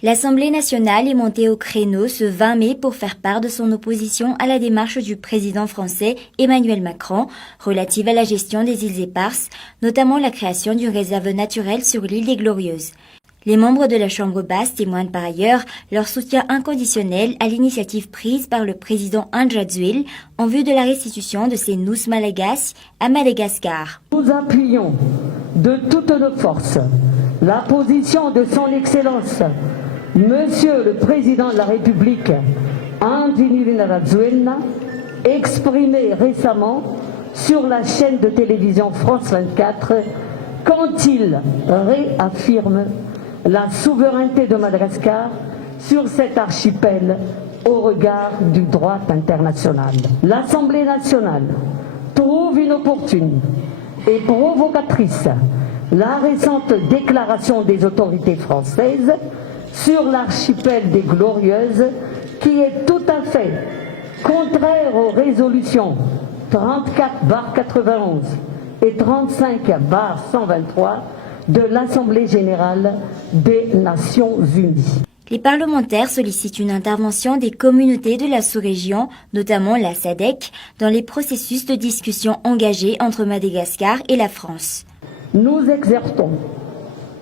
L'Assemblée nationale est montée au créneau ce 20 mai pour faire part de son opposition à la démarche du président français Emmanuel Macron relative à la gestion des îles éparses, notamment la création d'une réserve naturelle sur l'île des Glorieuses. Les membres de la Chambre basse témoignent par ailleurs leur soutien inconditionnel à l'initiative prise par le président Andjadjuil en vue de la restitution de ces nousses malagasy à Madagascar. Nous appuyons de toutes nos forces la position de son Excellence, Monsieur le Président de la République, Andjadjuil, exprimée récemment sur la chaîne de télévision France 24 quand il réaffirme la souveraineté de Madagascar sur cet archipel au regard du droit international. L'Assemblée nationale trouve inopportune et provocatrice la récente déclaration des autorités françaises sur l'archipel des Glorieuses qui est tout à fait contraire aux résolutions 34/91 et 35/123 de l'Assemblée générale des Nations unies. Les parlementaires sollicitent une intervention des communautés de la sous-région, notamment la SADC, dans les processus de discussion engagés entre Madagascar et la France. Nous exhortons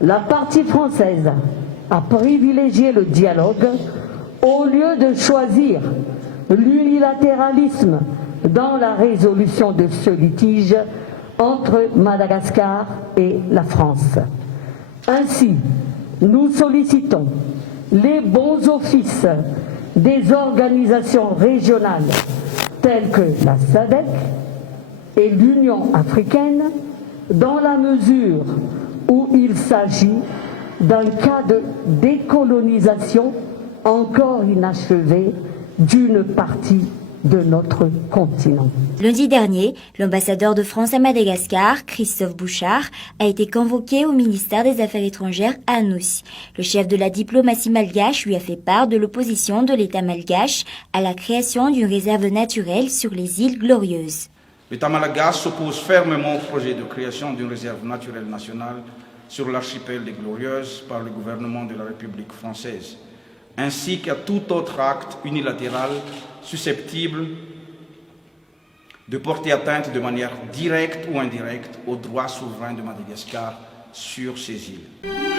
la partie française à privilégier le dialogue au lieu de choisir l'unilatéralisme dans la résolution de ce litige entre Madagascar et la France. Ainsi, nous sollicitons les bons offices des organisations régionales telles que la SADC et l'Union africaine dans la mesure où il s'agit d'un cas de décolonisation encore inachevé d'une partie de notre continent. Lundi dernier, l'ambassadeur de France à Madagascar, Christophe Bouchard, a été convoqué au ministère des Affaires étrangères à Nouss. Le chef de la diplomatie malgache lui a fait part de l'opposition de l'État malgache à la création d'une réserve naturelle sur les îles Glorieuses. L'État malgache s'oppose fermement au projet de création d'une réserve naturelle nationale sur l'archipel des Glorieuses par le gouvernement de la République française, ainsi qu'à tout autre acte unilatéral susceptible de porter atteinte de manière directe ou indirecte aux droits souverains de Madagascar sur ces îles.